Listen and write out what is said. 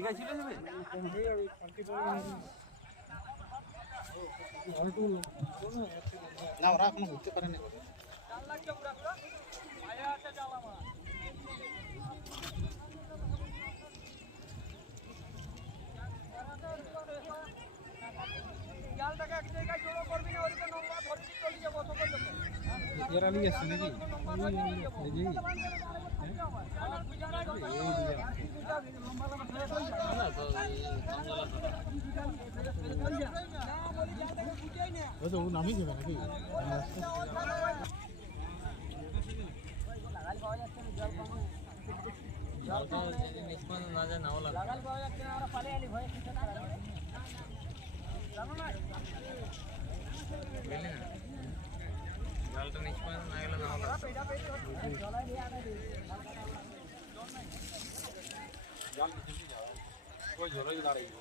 একা ছিল যাবে না ওরা এখনো বুঝতে পারেনি এরা নিয়ে আসছে নাকি নামিয়ে দেবে নাকি না যায় নাও লাগে জালটা নিষ্পন্ন না গেলে নাও লাগে জাল কিছু যাবে ওই জলই দাঁড়াইব